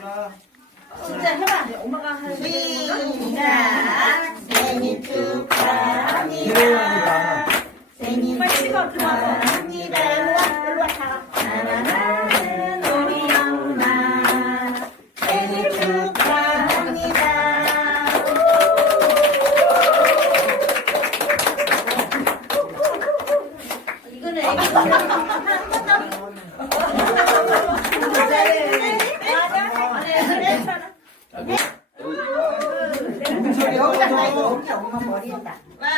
진짜 해봐. 엄마가 하는 시작. 생일 축하합니다. 생일 축하합니다. 일로 와, 일로 와, 다. 사랑하는 우리 엄마. 생일 축하합니다. 이거는 애기 여기다 놔, 여기 엄마 머리에다. 와,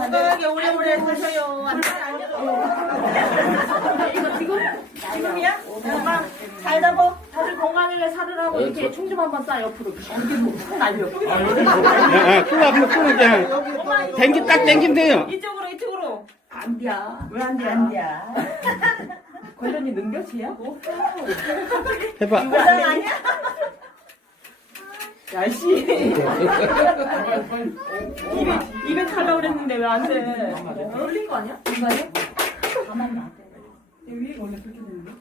건강하게 오래오래 사셔요. 이거 지금? 지금이야? 엄마 잘 잡어. 다들 건강하게 살으라고 이렇게 총좀 한번 쏴 옆으로. 엉기고 날려. 야, 야, 쿨 앞으로 쿨 이제. 땡기 딱 땡기면 돼요. 이쪽으로 이쪽으로. 안 돼. 왜안 돼? 안 돼. 관련이 능력이야? 해봐. 부장 아니야? 야씨. 입에 입에 탈라 그랬는데 왜 안 돼? 흘린 거 아니야? 이거요? 가만히 안 돼. 위에 원래 그렇게 되는데.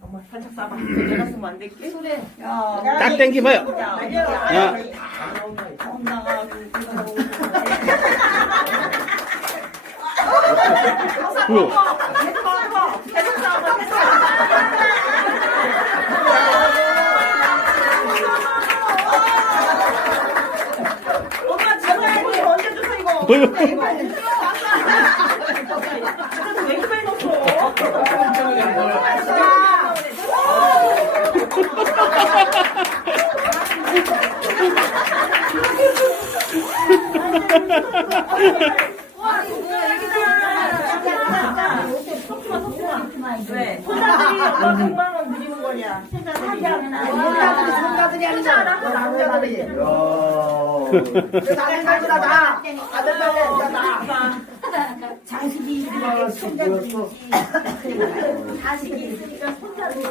엄마 살짝 쏴봐. 내가 쓰면 안 될게. 소래. 야. 딱 땡기봐요. 야. 야. 그거. 엄마 제발 언제 뭐요? 왜? 왜? 손자들이 엄마 100만 원 드리는 거냐? 손자들이. 손자들이 손자들이 하는 줄 알아. 남자들이. 나는 가보다 나. 아들 딸 나. 자식이 있으니까 손자들이 있지. 자식이 있으니까 손자들이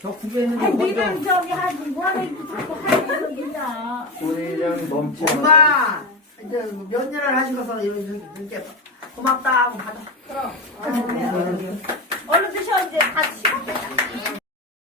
저 구배는 아니, 니는 저기 하지, 뭐하러 이렇게 자꾸 하는 얘기냐. 우리랑 멈춰. 엄마 이제 몇 년을 하시고서 이렇게 고맙다 하고 받아.